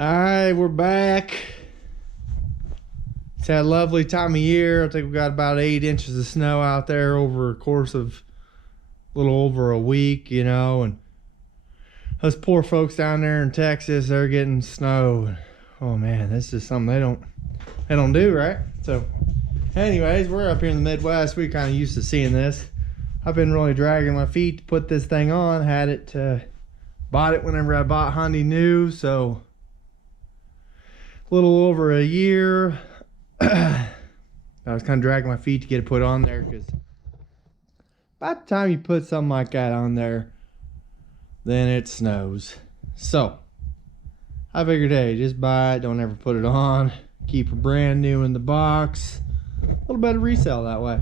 Alright, we're back. It's that lovely time of year. I think we got about 8 inches of snow out there over a course of a little over a week, you know, and us poor folks down there in Texas, they're getting snow. Oh man, this is something they don't do, right? So anyways, we're up here in the Midwest. We're kind of used to seeing this. I've been really dragging my feet to put this thing on. Had it bought it whenever I bought Hundy new, so a little over a year. I was kind of dragging my feet to get it put on there, because by the time you put something like that on there, then it snows. So I figured, hey, just buy it, don't ever put it on, keep it brand new in the box. A little bit of resale that way.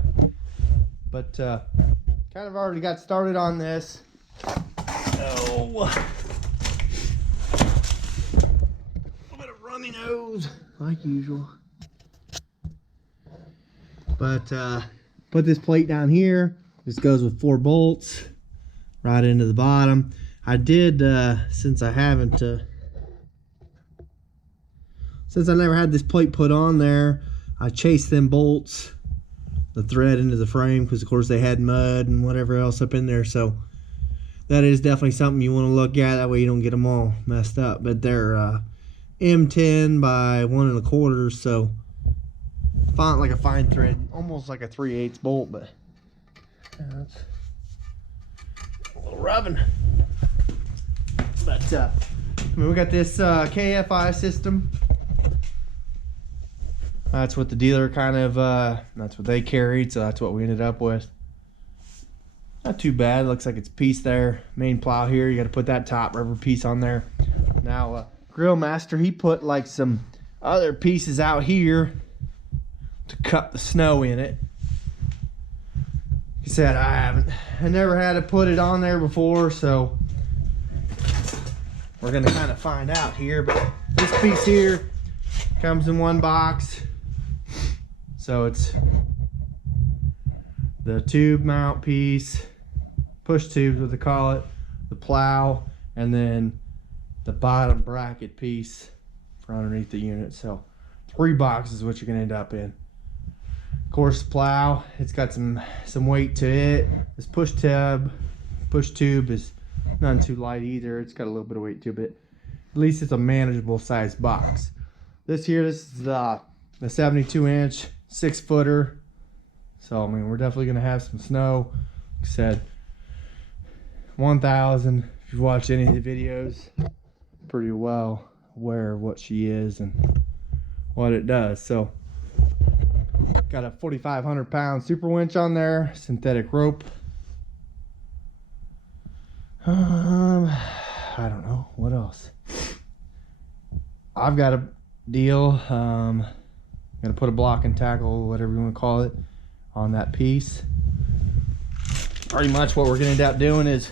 But kind of already got started on this. Oh, a little bit of runny nose like usual. But put this plate down here. This goes with 4 bolts right into the bottom. I did since I never had this plate put on there, I chased them bolts, the thread into the frame, because of course they had mud and whatever else up in there. So that is definitely something you want to look at, that way you don't get them all messed up. But they're M10 by 1 1/4, so fine, like a fine thread, almost like a 3/8 bolt, but that's a little rubbing. But I mean, we got this KFI system. That's what the dealer kind of that's what they carried, so that's what we ended up with. Not too bad. Looks like it's a piece there, main plow here. You got to put that top rubber piece on there. Now Grill Master, he put like some other pieces out here to cut the snow in it. He said I never had to put it on there before, so we're gonna kind of find out here. But this piece here comes in one box, so it's the tube mount piece, push tubes what they call it, the plow, and then the bottom bracket piece for underneath the unit. So 3 boxes is what you're gonna end up in. Of course, plow, it's got some weight to it. This push tube is not too light either. It's got a little bit of weight to it, but at least it's a manageable size box. This is the 72-inch 6-footer. So I mean, we're definitely gonna have some snow. Like I said, 1,000. If you've watched any of the videos, pretty well aware of what she is and what it does. So got a 4,500 pound super winch on there, synthetic rope. I don't know what else. I've got a deal. Gonna put a block and tackle, whatever you want to call it, on that piece. Pretty much what we're gonna end up doing is,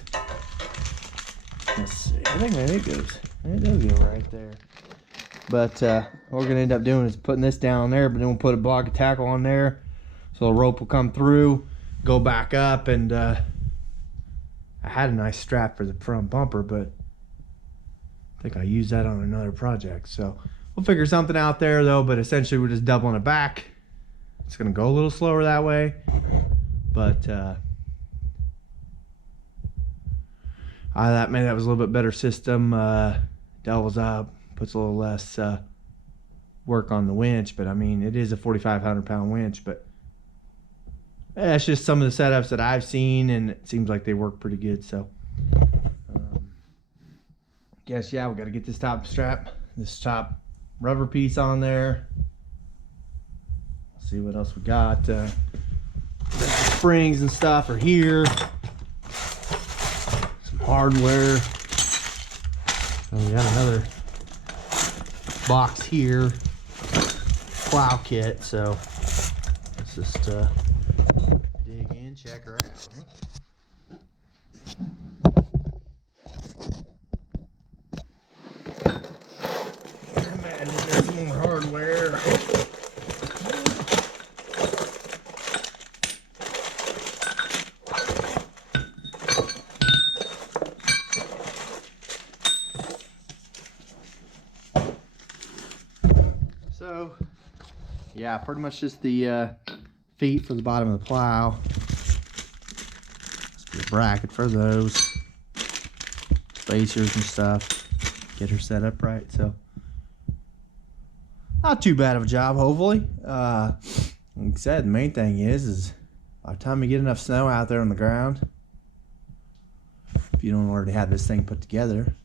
let's see, I think it goes. It does go right there. But what we're gonna end up doing is putting this down there, but then we'll put a block of tackle on there, so the rope will come through, go back up, and I had a nice strap for the front bumper, but I think I used that on another project. So we'll figure something out there though, but essentially we're just doubling it back. It's gonna go a little slower that way, but that was a little bit better system. Doubles up, puts a little less work on the winch, but I mean, it is a 4,500 pound winch, but that's just some of the setups that I've seen, and it seems like they work pretty good. So guess, yeah, we got to get this top strap, this top rubber piece on there. Let's see what else we got. The springs and stuff are here. Some hardware. And we got another box here, plow kit. So let's just dig in, check her out. Imagine there's more hardware. So, yeah, pretty much just the feet for the bottom of the plow. Just get a bracket for those. Spacers and stuff. Get her set up right. So, not too bad of a job, hopefully. Like I said, the main thing is by the time you get enough snow out there on the ground, if you don't already have this thing put together,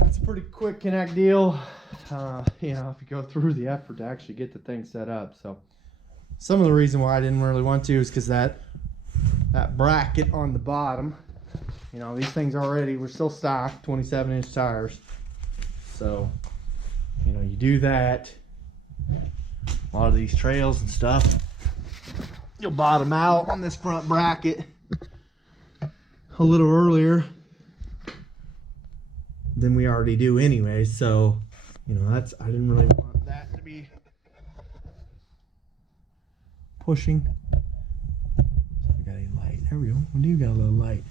it's a pretty quick connect deal. You know, if you go through the effort to actually get the thing set up. So some of the reason why I didn't really want to is because that bracket on the bottom, you know, these things already were still stock 27-inch tires. So, you know, you do that, a lot of these trails and stuff, you'll bottom out on this front bracket a little earlier than we already do anyway. So, you know, I didn't really want that to be pushing. We got any light? There we go. We do got a little light.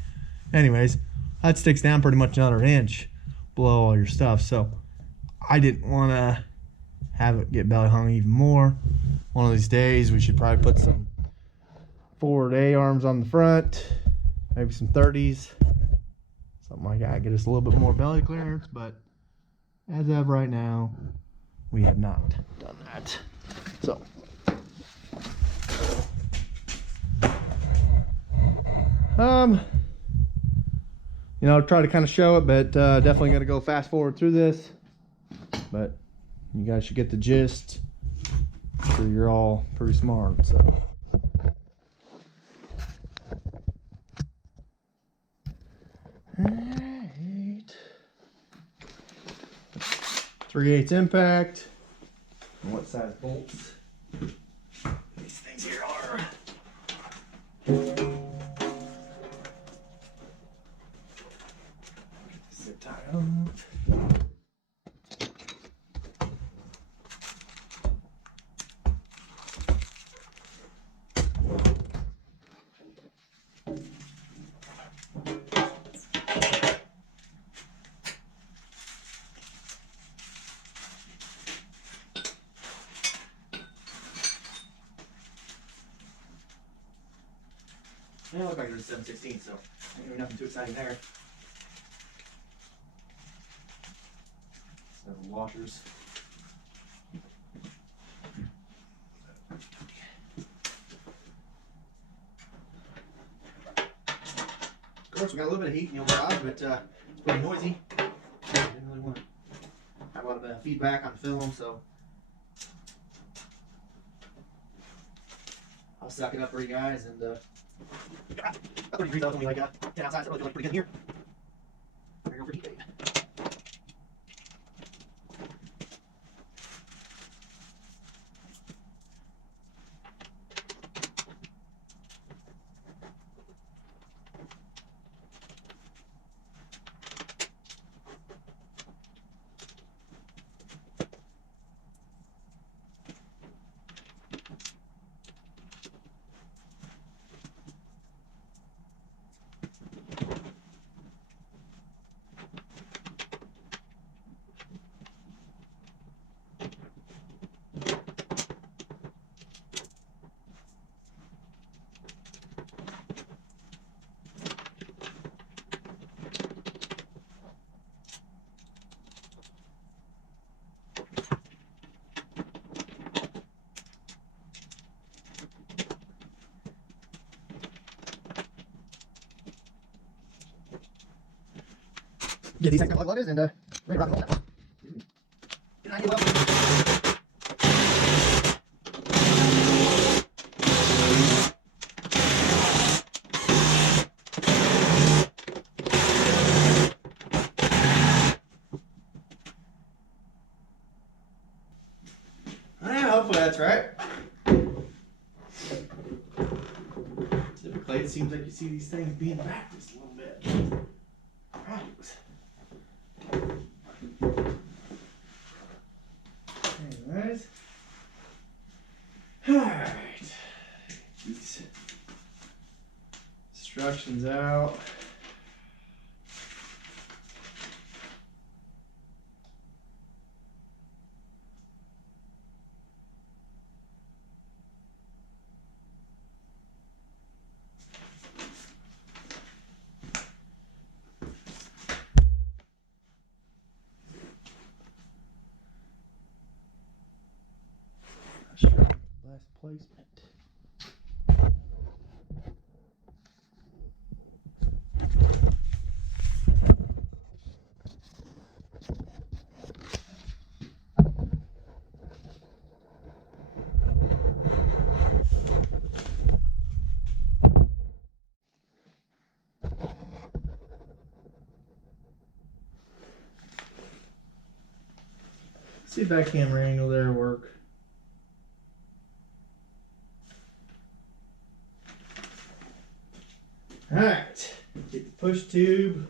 Anyways, that sticks down pretty much another inch below all your stuff. So I didn't want to have it get belly hung even more. One of these days we should probably put some forward A-arms on the front, maybe some 30s, something like that, get us a little bit more belly clearance. But as of right now, we have not done that. So you know, try to kind of show it, but definitely going to go fast forward through this. But you guys should get the gist. I'm sure you're all pretty smart, so. Alright. 3/8 impact. And what size bolts these things here are. Zip tie off. They look like they're 7/16, so ain't nothing too exciting there. So washers. Of course, we got a little bit of heat in the garage, but it's pretty noisy. Didn't really want to have a lot of feedback on film, so I'll suck it up for you guys. And 30 degrees out, only like 10 outside, so I really feel like pretty good here. We're going for heat, babe. Get these extra plug luggers and ready to rock and roll. Get an idea of hopefully that's right. Typically it seems like you see these things being practiced a little bit. Practice. Anyways, alright, these instructions out. placement. See if that camera angle there work. Alright, get the push tube.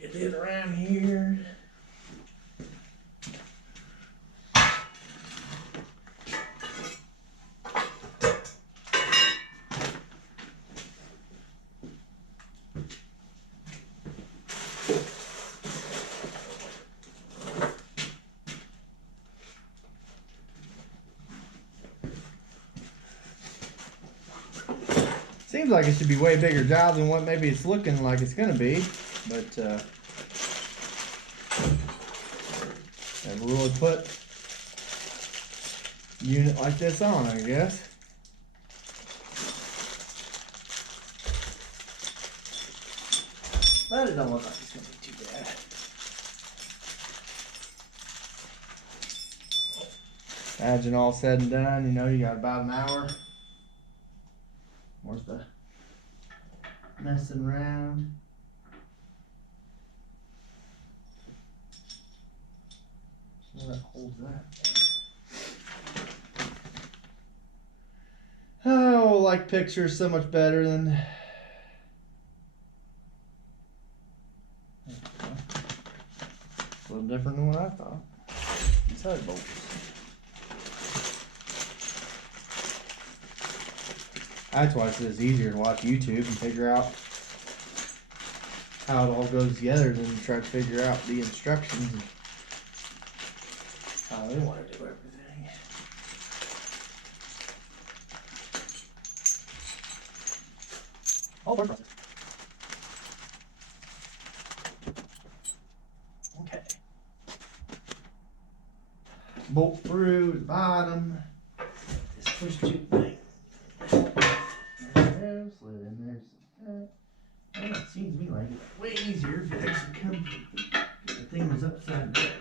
Get it around here. Seems like it should be way bigger job than what maybe it's looking like it's gonna be, but never really put a unit like this on, I guess. But it don't look like it's gonna be too bad. Imagine all said and done, you know, you got about an hour. Where's the messing around? So that holds that. Oh, like pictures so much better than. A little different than what I thought. Side bolts. That's why it's just easier to watch YouTube and figure out how it all goes together than to try to figure out the instructions and how they want to do everything. All part process. Okay. Bolt through the bottom. This push tube thing. Slid in there. Well, it seems to me like it's way easier if it actually comes. The thing was upside down.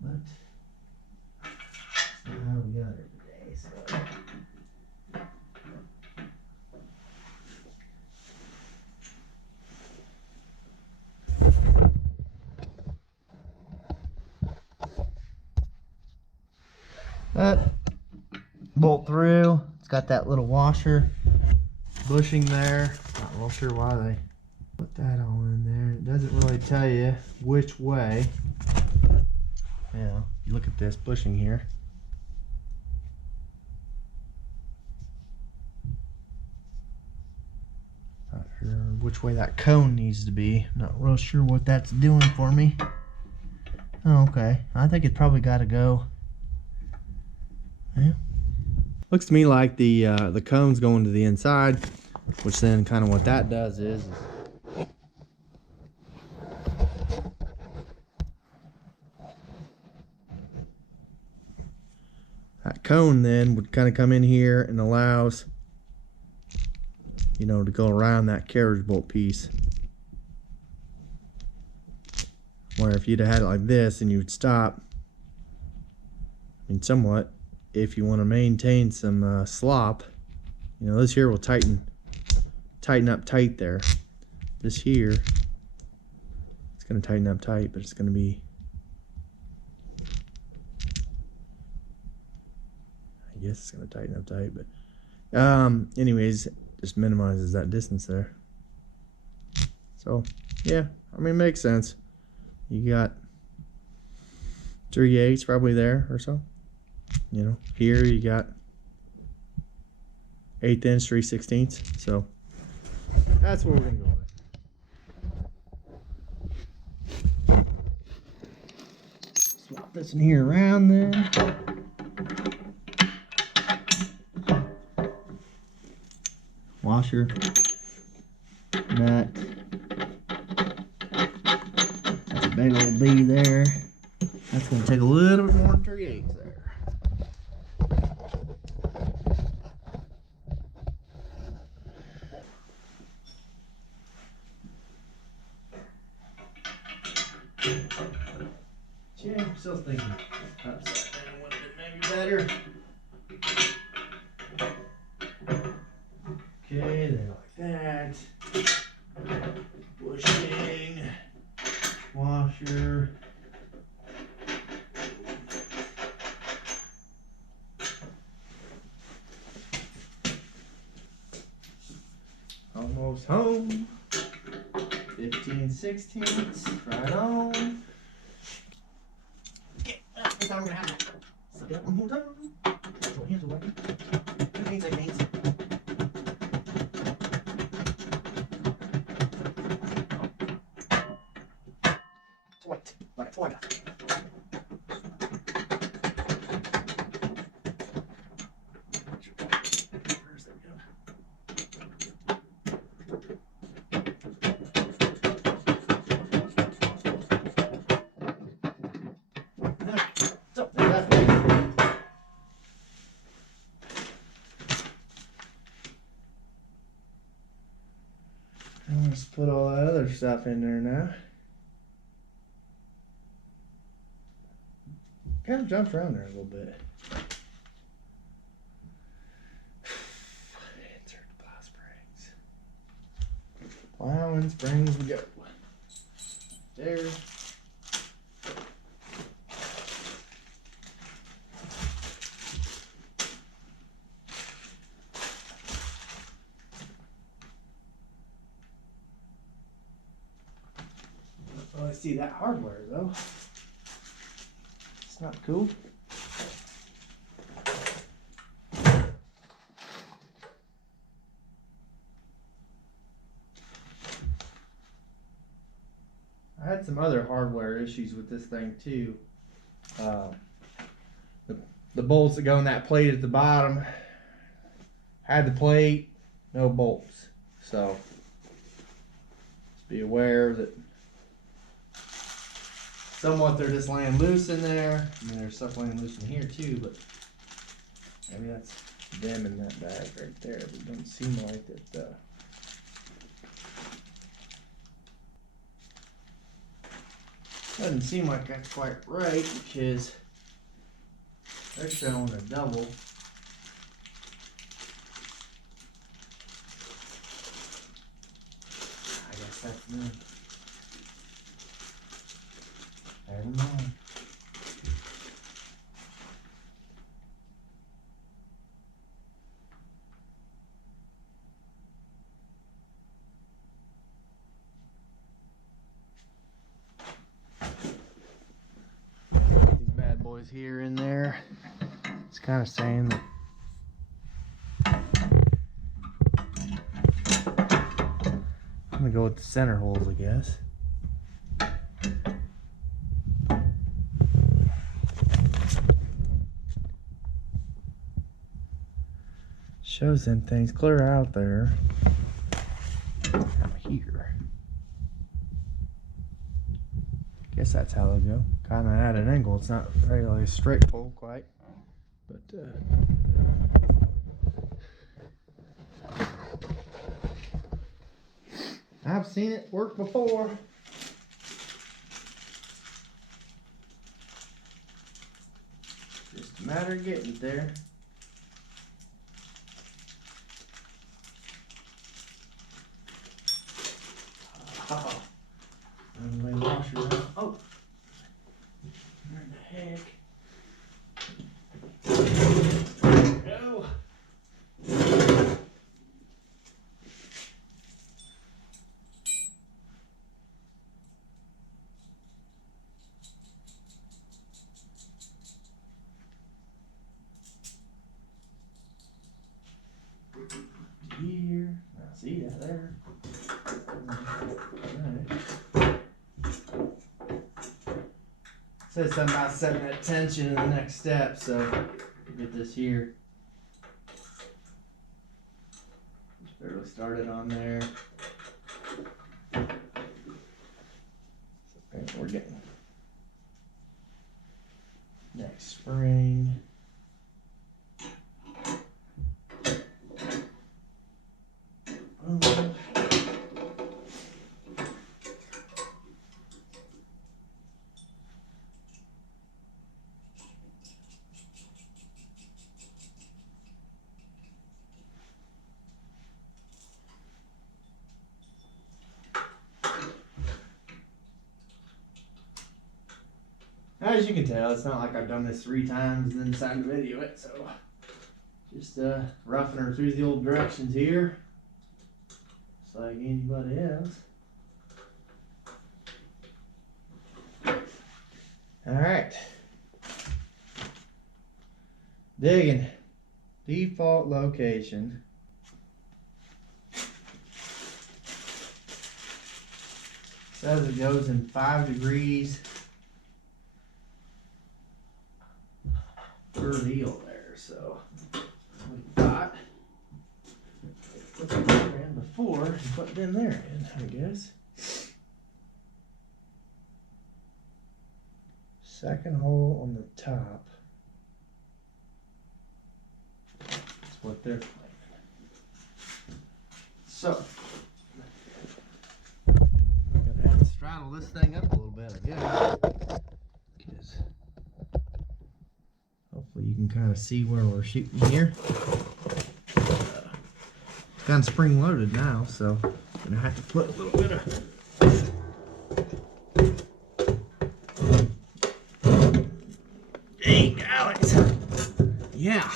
But that's not how we got it today. So. That bolt through. It's got that little washer bushing there. Not real sure why they put that all in there. It doesn't really tell you which way. Yeah, you look at this bushing here. Not sure which way that cone needs to be. Not real sure what that's doing for me. Oh, okay. I think it's probably got to go. Yeah. Looks to me like the cone's going to the inside, which then kind of what that does is that cone then would kind of come in here and allows, you know, to go around that carriage bolt piece. Where if you'd have had it like this and you would stop, I mean, somewhat, if you want to maintain some slop, you know, this here will tighten up tight there. This here, it's going to tighten up tight, but it's going to be, I guess it's going to tighten up tight, but anyways, just minimizes that distance there. So yeah, I mean, it makes sense. You got 3/8 probably there or so. You know, here you got 1/8 inch, 3/16. So that's what we're gonna go with. Swap this in here around then. Washer, nut, 3 there. That's going to take a little bit more than 3/8 there. Yeah, I'm still thinking upside down would have been maybe better. Okay, then like that. Bushing, washer. Almost home. 15/16, right on. Okay, this time we're gonna have to suck it up one more time. Control hands away. 15 seconds. Wait, like 20. Let's put all that other stuff in there now. Kind of jumps around there a little bit. Insert the plow springs. Plow and springs we go. There. Oh, I see that hardware though. It's not cool. I had some other hardware issues with this thing too. The bolts that go in that plate at the bottom had the plate, no bolts. So just be aware that somewhat they're just laying loose in there. I mean, there's stuff laying loose in here too, but maybe that's them in that bag right there. But it doesn't seem like it. Doesn't seem like that's quite right because they're showing a double. I guess that's them. Never mind. These bad boys here in there. It's kind of saying that I'm gonna go with the center holes, I guess. Shows them things clear out there. Out here. Guess that's how they go. Kind of at an angle. It's not really a straight pole quite, but I've seen it work before. Just a matter of getting it there. Oh, and my washer out. Oh, where the heck? There we go. Here, I see that there. Says something about setting that tension in the next step, so get this here. Just barely started on there. So we're getting next spring. As you can tell, it's not like I've done this 3 times and then decided to video it, so just roughing her through the old directions here, just like anybody else. Alright. Digging. Default location. Says it goes in 5 degrees per deal there, so we thought put the program before and put them there in, I guess. Second hole on the top. That's what they're claiming. So gonna have to straddle this thing up a little bit, I guess. Because hopefully you can kind of see where we're shooting here. It's kind of spring loaded now, so I'm gonna have to put a little bit of dang Alex. Yeah.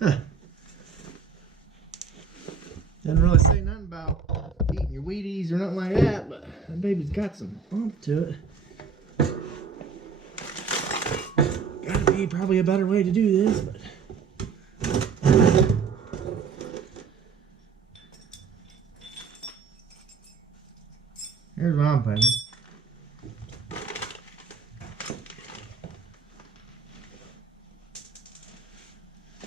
Huh. Doesn't really say nothing about eating your Wheaties or nothing like that, but that baby's got some bump to it. Gotta be probably a better way to do this, but here's what I'm thinking.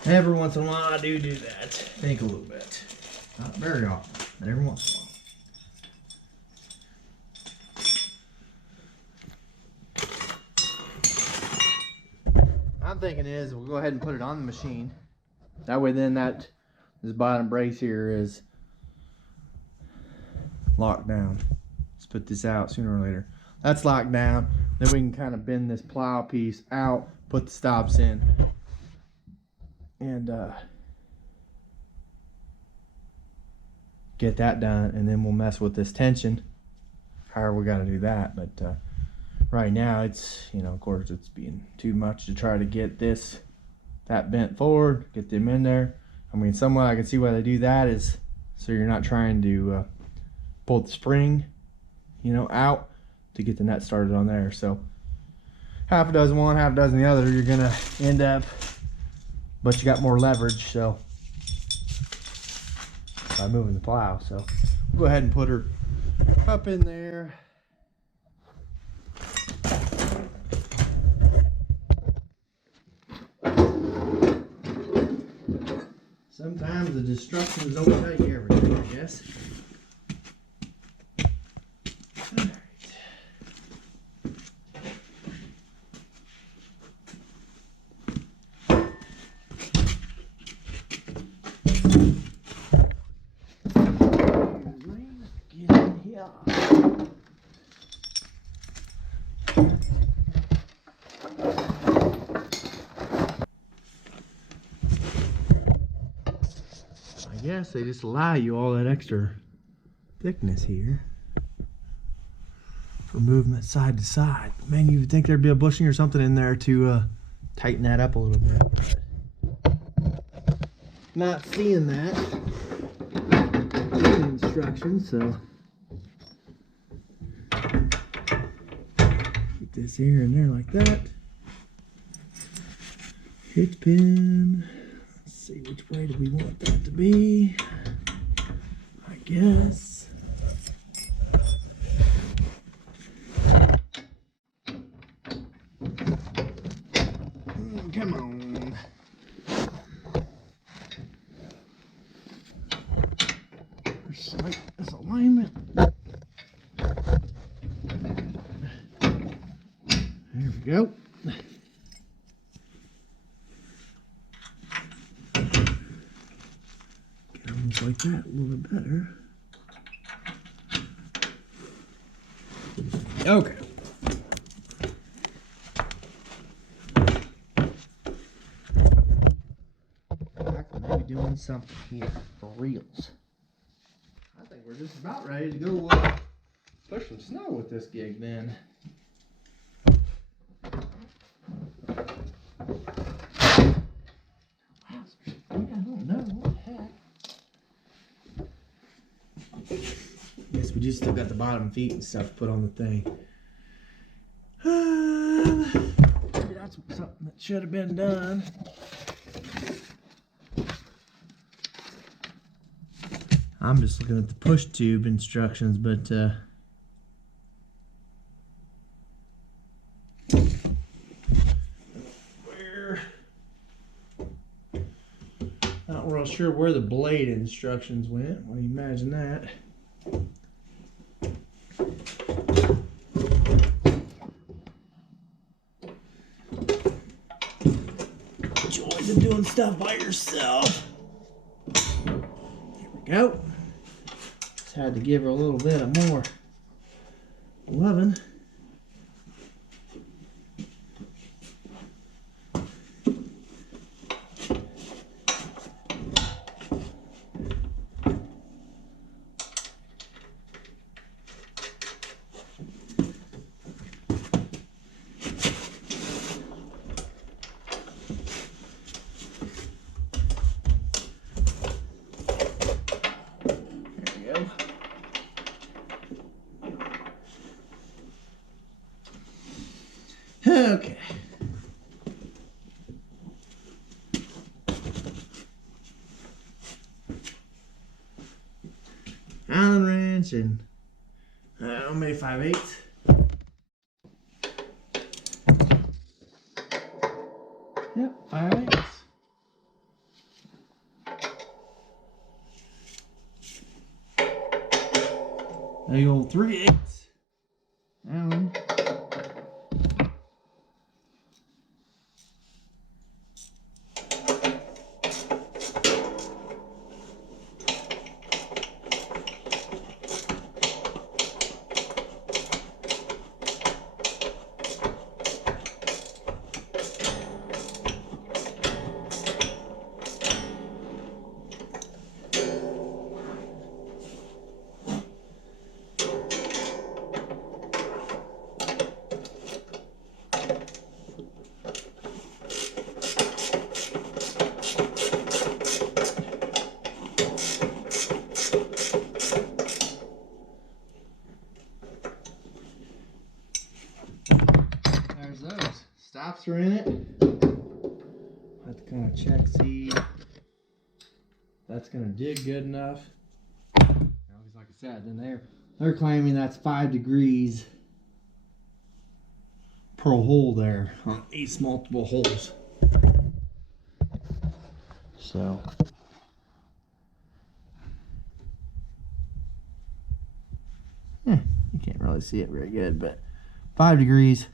Every once in a while I do that. Think a little bit. Not very often, but every once in a while. I'm thinking is we'll go ahead and put it on the machine. That way then this bottom brace here is locked down. Let's put this out sooner or later. That's locked down. Then we can kind of bend this plow piece out, put the stops in, and get that done, and then we'll mess with this tension. However we got to do that, but right now it's, you know, of course it's being too much to try to get that bent forward, get them in there. I mean, somewhat I can see why they do that is so you're not trying to pull the spring, you know, out to get the nut started on there. So half a dozen one, half a dozen the other, you're gonna end up, but you got more leverage, so by moving the plow. So we'll go ahead and put her up in there. Sometimes the instructions don't tell you everything, I guess. All right. Get in here. I guess they just allow you all that extra thickness here for movement side to side. Man, you would think there'd be a bushing or something in there to tighten that up a little bit. But not seeing that in the instructions, so keep this here and there like that. Hitch pin. Let's see, which way do we want that to be? I guess. Come on. There's like this alignment. There we go. Almost like that, a little bit better. Okay. Maybe doing something here for reals. I think we're just about ready to go push some snow with this gig then. I don't know what the heck. Guess we just still got the bottom feet and stuff put on the thing. Maybe that's something that should have been done. I'm just looking at the push tube instructions, but not real sure where the blade instructions went. Well, you imagine that. Joys of doing stuff by yourself. There we go. Just had to give her a little bit of more loving. Okay. Allen wrench and maybe 5/8. Yep, 5/8. The old 3/8. Allen. There's those. Stops are in it. Have to kind of check, see that's gonna dig good enough. Like I said, then they're claiming that's 5 degrees per hole there on these multiple holes. So you can't really see it very good, but 5 degrees.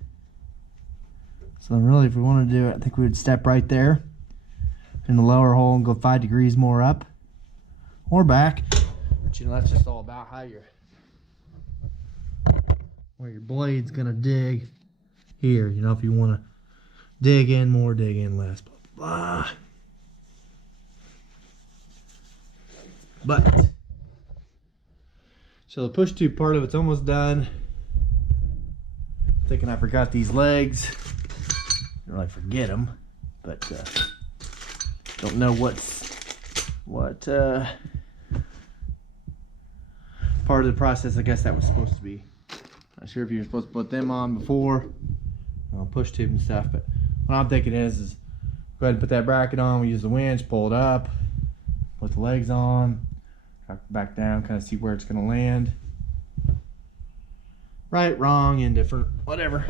So really, if we want to do it, I think we would step right there in the lower hole and go 5 degrees more up or back. But you know, that's just all about how where your blade's gonna dig here. You know, if you want to dig in more, dig in less, blah blah blah. But so the push tube part of it's almost done. Thinking I forgot these legs. Don't really forget them, but don't know what part of the process I guess that was supposed to be. Not sure if you were supposed to put them on before, push tube and stuff, but what I'm thinking is go ahead and put that bracket on. We use the winch, pull it up, put the legs on, drop it back down, kind of see where it's going to land. Right, wrong, indifferent, whatever.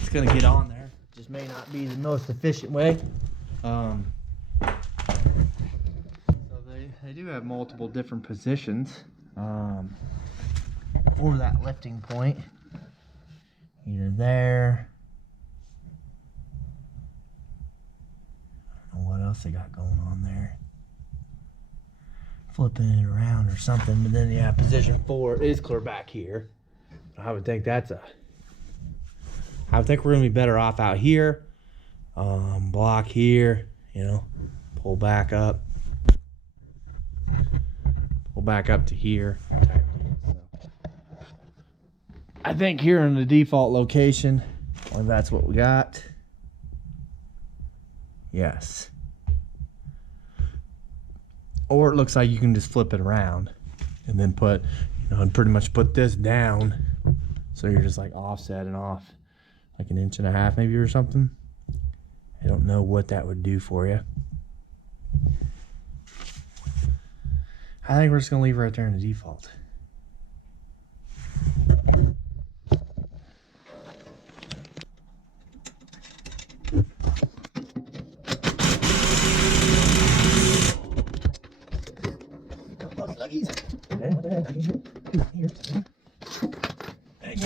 It's going to get on there. Just may not be the most efficient way. So they do have multiple different positions for that lifting point. Either there else they got going on there. Flipping it around or something, but then yeah, position 4 is clear back here. I would think I would think we're gonna be better off out here. Block here, you know, pull back up to here. I think here in the default location, well, that's what we got. Yes. Or it looks like you can just flip it around and then put, you know, and pretty much put this down. So you're just like offset and off like 1.5 inches maybe or something. I don't know what that would do for you. I think we're just gonna leave it right there in the default.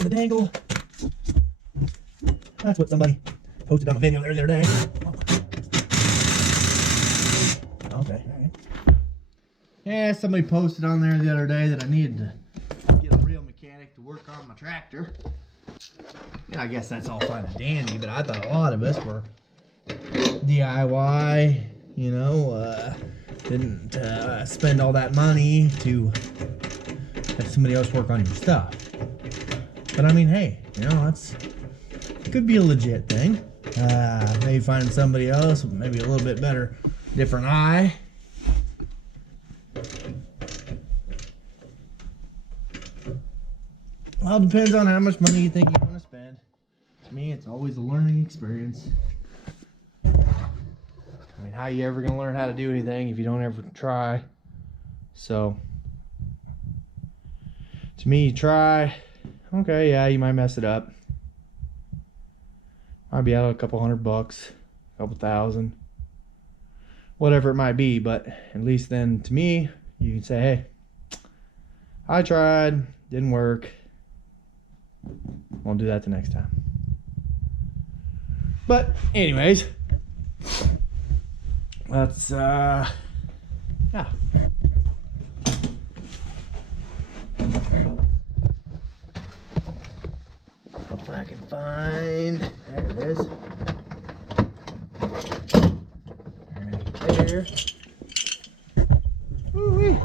Dangle. That's what somebody posted on a video there the other day. Okay, all right. Yeah, somebody posted on there the other day that I needed to get a real mechanic to work on my tractor. Yeah, I guess that's all fine and dandy, but I thought a lot of us were DIY, you know, didn't spend all that money to let somebody else work on your stuff. But I mean, hey, you know, it could be a legit thing. Maybe find somebody else with maybe a little bit better, different eye. Well, it depends on how much money you think you want to spend. To me, it's always a learning experience. I mean, how are you ever going to learn how to do anything if you don't ever try? So, to me, you try. Okay, yeah, you might mess it up. Might be out a couple $100, a couple thousand, whatever it might be. But at least then, to me, you can say, hey, I tried, didn't work. Won't do that the next time. But anyways, let's yeah. If I can find, there it is. Right there. Woo-wee.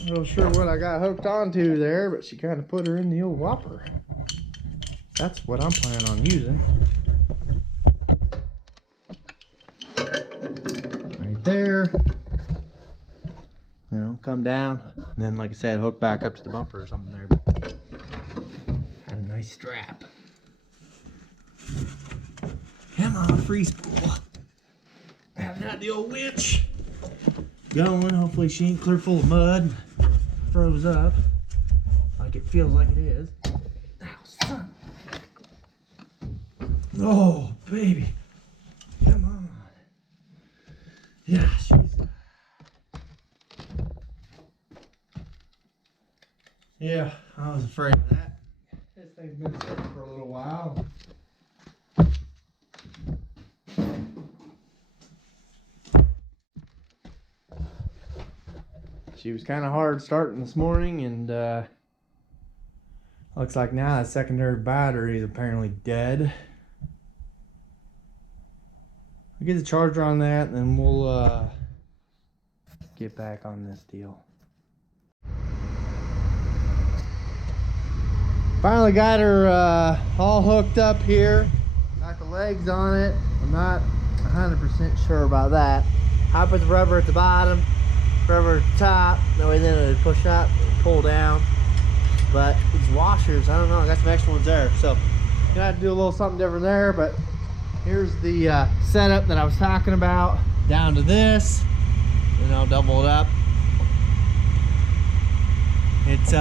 I'm not sure what I got hooked onto there, but she kind of put her in the old whopper. That's what I'm planning on using. Right there. You know, come down, and then, like I said, hook back up to the bumper or something there. Got a nice strap. Come on, free spool. Having out the old winch going. Hopefully she ain't clear full of mud. Froze up like it feels like it is. Ow, son. Oh, baby. Come on. Yeah, she's... Yeah, I was afraid of that. This thing's been sitting for a little while. She was kind of hard starting this morning, and looks like now the secondary battery is apparently dead. I'll get the charger on that, and then we'll get back on this deal. Finally got her all hooked up here. Got the legs on it. I'm not 100% sure about that. I put the rubber at the bottom, rubber at the top. That way then it would push up and pull down. But these washers, I don't know. I got some extra ones there. So gonna have to do a little something different there. But here's the setup that I was talking about. Down to this. And I'll double it up. It's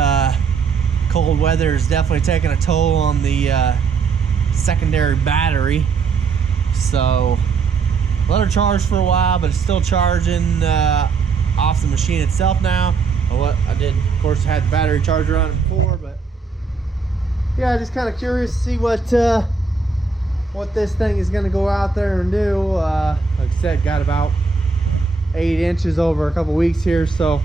cold weather is definitely taking a toll on the secondary battery, so let her charge for a while, but it's still charging off the machine itself now. What I did, of course, had the battery charger on it before, but yeah, just kind of curious to see what what this thing is gonna go out there and do. Like I said, got about 8 inches over a couple weeks here, so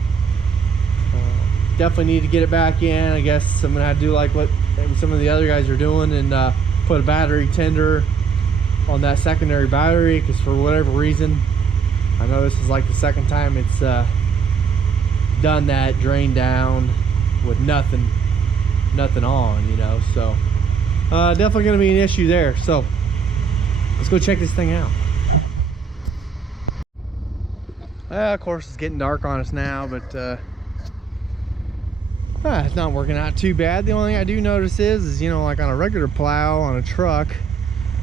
definitely need to get it back in. I guess I'm gonna have to do like what maybe some of the other guys are doing and put a battery tender on that secondary battery, because for whatever reason, I know this is like the second time it's done that, drained down with nothing on, you know. So definitely gonna be an issue there. So let's go check this thing out. Of course it's getting dark on us now, but it's not working out too bad. The only thing I do notice is, you know, like on a regular plow on a truck,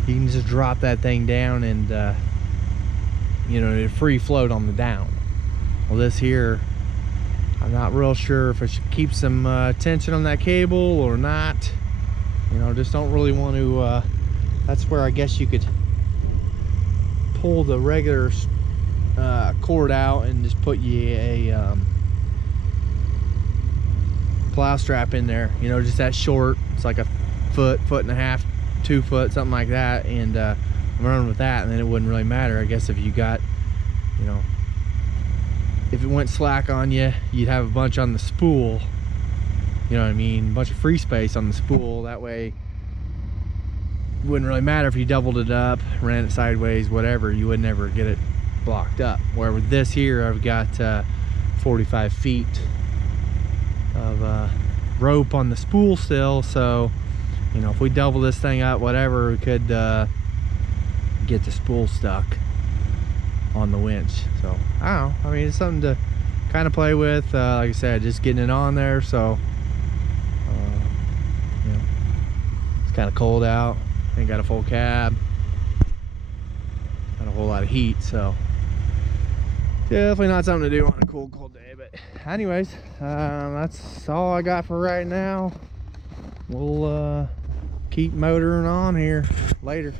you can just drop that thing down and you know, it free float on the down. Well, this here, I'm not real sure if I should keep some tension on that cable or not. You know, just don't really want to that's where I guess you could pull the regular cord out and just put you a plow strap in there, you know, just that short. It's like a foot and a half, 2 foot, something like that, and I'm running with that, and then it wouldn't really matter. I guess if you got, you know, if it went slack on you, you'd have a bunch on the spool, you know what I mean, a bunch of free space on the spool. That way it wouldn't really matter if you doubled it up, ran it sideways, whatever, you would never get it blocked up. Where with this here, I've got 45 feet of rope on the spool still, so you know, if we double this thing up, whatever, we could get the spool stuck on the winch. So I don't know, I mean, it's something to kind of play with. Like I said, just getting it on there. So you know, it's kind of cold out, ain't got a full cab, not a whole lot of heat, so definitely not something to do on a cold day. But anyways, that's all I got for right now. We'll keep motoring on here later.